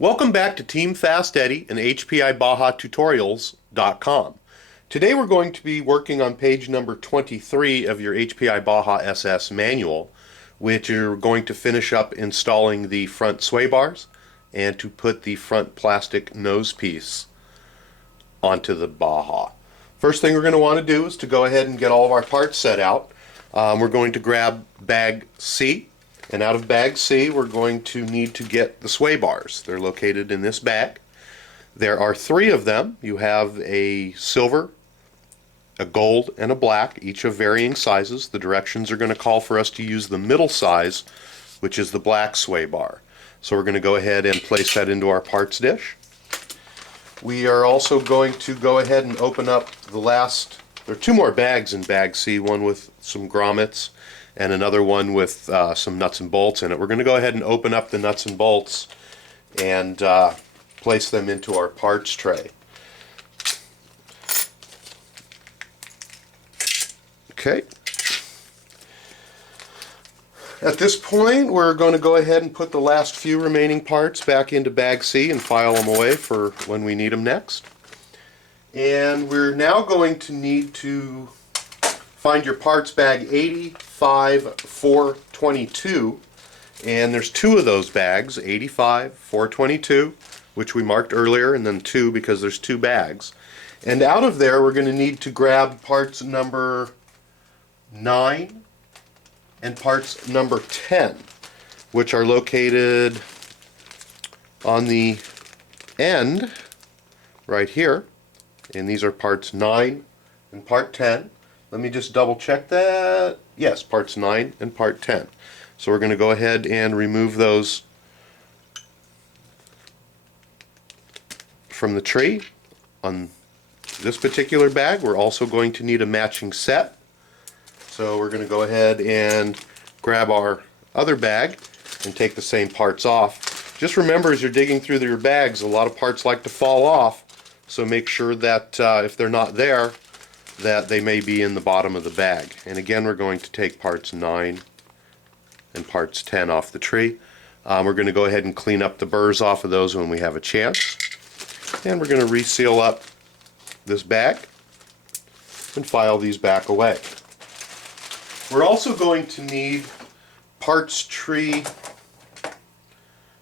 Welcome back to Team Fast Eddy and HPI Baja Tutorials.com. Today we're going to be working on page number 23 of your HPI Baja SS manual, which you're going to finish up installing the front sway bars and to put the front plastic nose piece onto the Baja. First thing we're going to want to do is to go ahead and get all of our parts set out. We're going to grab bag C. And out of bag C, we're going to need to get the sway bars. They're located in this bag. There are three of them. You have a silver, a gold, and a black, each of varying sizes. The directions are going to call for us to use the middle size, which is the black sway bar. So we're going to go ahead and place that into our parts dish. We are also going to go ahead and open up the last, there are two more bags in bag C, one with some grommets and another one with some nuts and bolts in it. We're going to go ahead and open up the nuts and bolts and place them into our parts tray. Okay. At this point, we're going to go ahead and put the last few remaining parts back into bag C and file them away for when we need them next. And we're now going to need to find your parts bag 85-422, and there's two of those bags, 85-422, which we marked earlier, and then two because there's two bags. And out of there we're going to need to grab parts number 9 and parts number 10, which are located on the end right here, and these are parts 9 and part 10. Let me just double check that. Yes, parts 9 and part 10. So we're going to go ahead and remove those from the tree. On this particular bag, we're also going to need a matching set. So we're going to go ahead and grab our other bag and take the same parts off. Just remember, as you're digging through your bags, a lot of parts like to fall off. So make sure that if they're not there, that they may be in the bottom of the bag. And again, we're going to take parts 9 and parts 10 off the tree. We're going to go ahead and clean up the burrs off of those when we have a chance. And we're going to reseal up this bag and file these back away. We're also going to need parts tree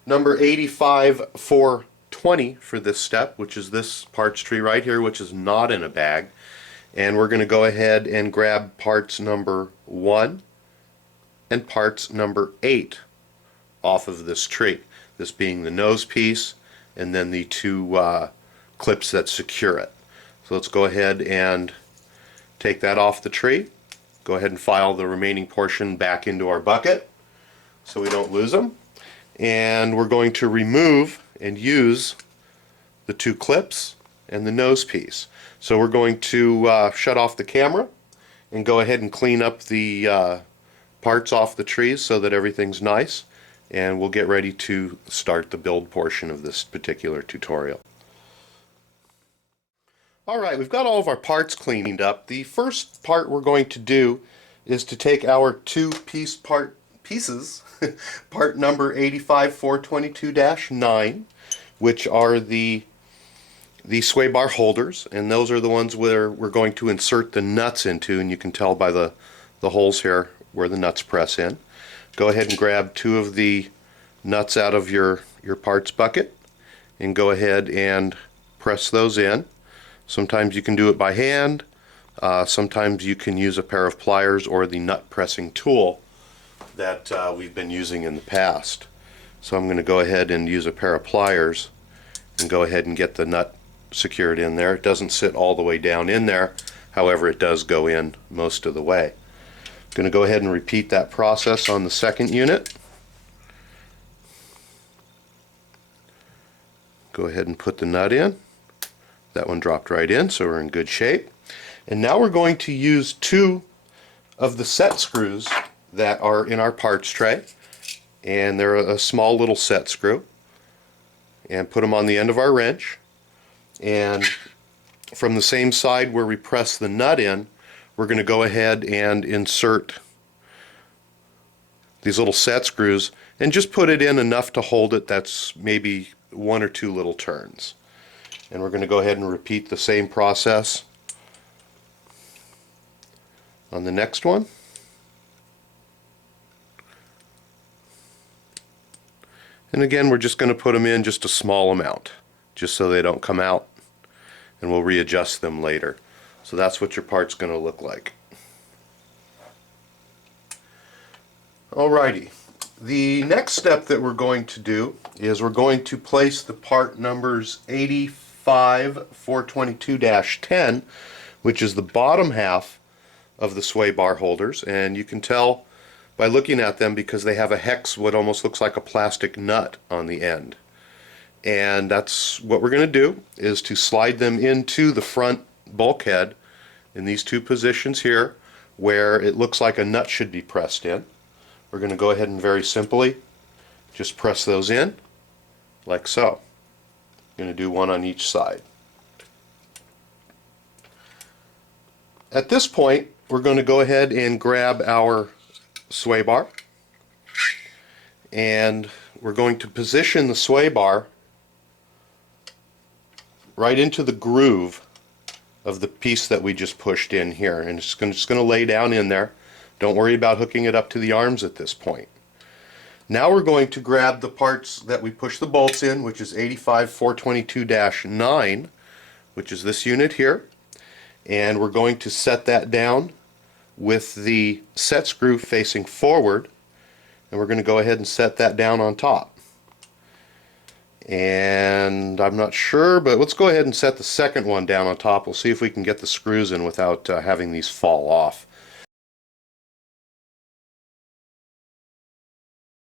number 85-420 for this step, which is this parts tree right here, which is not in a bag. And we're going to go ahead and grab parts number 1 and parts number 8 off of this tree. This being the nose piece and then the two clips that secure it. So let's go ahead and take that off the tree. Go ahead and file the remaining portion back into our bucket so we don't lose them. And we're going to remove and use the two clips and the nose piece. So we're going to shut off the camera and go ahead and clean up the parts off the trees so that everything's nice, and we'll get ready to start the build portion of this particular tutorial. Alright, we've got all of our parts cleaned up. The first part we're going to do is to take our two pieces, part number 85-422-9, which are the sway bar holders, and those are the ones where we're going to insert the nuts into, and you can tell by the holes here where the nuts press in. Go ahead and grab two of the nuts out of your parts bucket and go ahead and press those in. Sometimes you can do it by hand, sometimes you can use a pair of pliers or the nut pressing tool that we've been using in the past. So I'm going to go ahead and use a pair of pliers and go ahead and get the nut secured in there. It doesn't sit all the way down in there, however it does go in most of the way. I'm going to go ahead and repeat that process on the second unit. Go ahead and put the nut in. That one dropped right in, so we're in good shape. And now we're going to use two of the set screws that are in our parts tray, and they're a small little set screw, and put them on the end of our wrench. And from the same side where we press the nut in, we're going to go ahead and insert these little set screws and just put it in enough to hold it that's maybe one or two little turns. And we're going to go ahead and repeat the same process on the next one. And again, we're just going to put them in just a small amount, just so they don't come out, and we'll readjust them later. So that's what your part's going to look like. Alrighty. The next step that we're going to do is we're going to place the part numbers 85 422-10, which is the bottom half of the sway bar holders, and you can tell by looking at them because they have a hex, what almost looks like a plastic nut on the end. And that's what we're going to do, is to slide them into the front bulkhead in these two positions here where it looks like a nut should be pressed in. We're going to go ahead and very simply just press those in like so. I'm going to do one on each side. At this point, we're going to go ahead and grab our sway bar, and we're going to position the sway bar right into the groove of the piece that we just pushed in here, and it's just going to lay down in there. Don't worry about hooking it up to the arms at this point. Now we're going to grab the parts that we push the bolts in, which is 85 422-9, which is this unit here, and we're going to set that down with the set screw facing forward, and we're going to go ahead and set that down on top. And I'm not sure, but let's go ahead and set the second one down on top. We'll see if we can get the screws in without having these fall off.